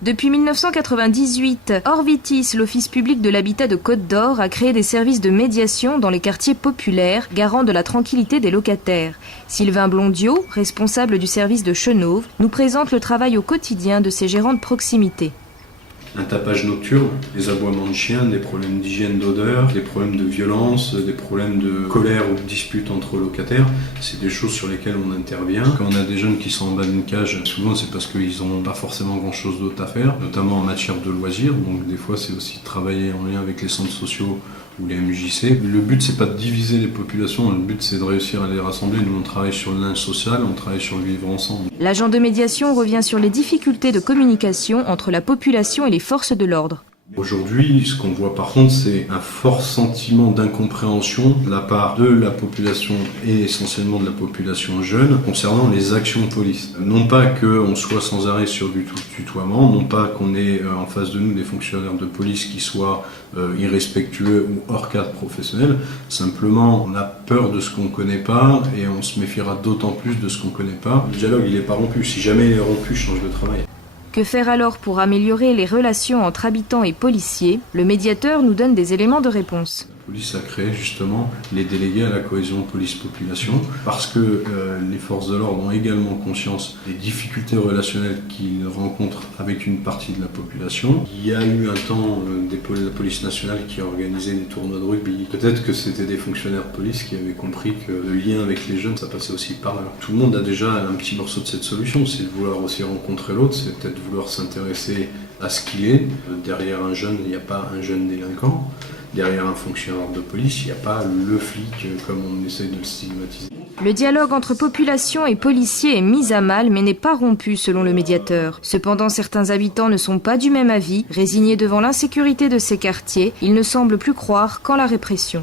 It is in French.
Depuis 1998, Orvitis, l'Office public de l'habitat de Côte d'Or, a créé des services de médiation dans les quartiers populaires, garant de la tranquillité des locataires. Sylvain Blondiot, responsable du service de Chenauve, nous présente le travail au quotidien de ces gérants de proximité. Un tapage nocturne, des aboiements de chiens, des problèmes d'hygiène d'odeur, des problèmes de violence, des problèmes de colère ou de dispute entre locataires, c'est des choses sur lesquelles on intervient. Quand on a des jeunes qui sont en bas d'une cage, souvent c'est parce qu'ils n'ont pas forcément grand chose d'autre à faire, notamment en matière de loisirs, donc des fois c'est aussi de travailler en lien avec les centres sociaux ou les MJC. Le but c'est pas de diviser les populations, le but c'est de réussir à les rassembler. Nous on travaille sur le lien social, on travaille sur le vivre ensemble. L'agent de médiation revient sur les difficultés de communication entre la population et les forces de l'ordre. Aujourd'hui, ce qu'on voit par contre, c'est un fort sentiment d'incompréhension de la part de la population et essentiellement de la population jeune concernant les actions de police. Non pas qu'on soit sans arrêt sur du tutoiement, non pas qu'on ait en face de nous des fonctionnaires de police qui soient irrespectueux ou hors cadre professionnel, simplement on a peur de ce qu'on ne connaît pas et on se méfiera d'autant plus de ce qu'on ne connaît pas. Le dialogue il n'est pas rompu, si jamais il est rompu, change de travail. Que faire alors pour améliorer les relations entre habitants et policiers? Le médiateur nous donne des éléments de réponse. La police a créé justement les délégués à la cohésion police-population parce que les forces de l'ordre ont également conscience des difficultés relationnelles qu'ils rencontrent avec une partie de la population. Il y a eu un temps de la police nationale qui a organisé des tournois de rugby. Peut-être que c'était des fonctionnaires de police qui avaient compris que le lien avec les jeunes, ça passait aussi par là. Tout le monde a déjà un petit morceau de cette solution, c'est de vouloir aussi rencontrer l'autre, c'est peut-être vouloir s'intéresser à ce qu'il est. Derrière un jeune, il n'y a pas un jeune délinquant. Derrière un fonctionnaire de police, il n'y a pas le flic comme on essaye de le stigmatiser. Le dialogue entre population et policiers est mis à mal mais n'est pas rompu selon le médiateur. Cependant, certains habitants ne sont pas du même avis. Résignés devant l'insécurité de ces quartiers, ils ne semblent plus croire qu'en la répression.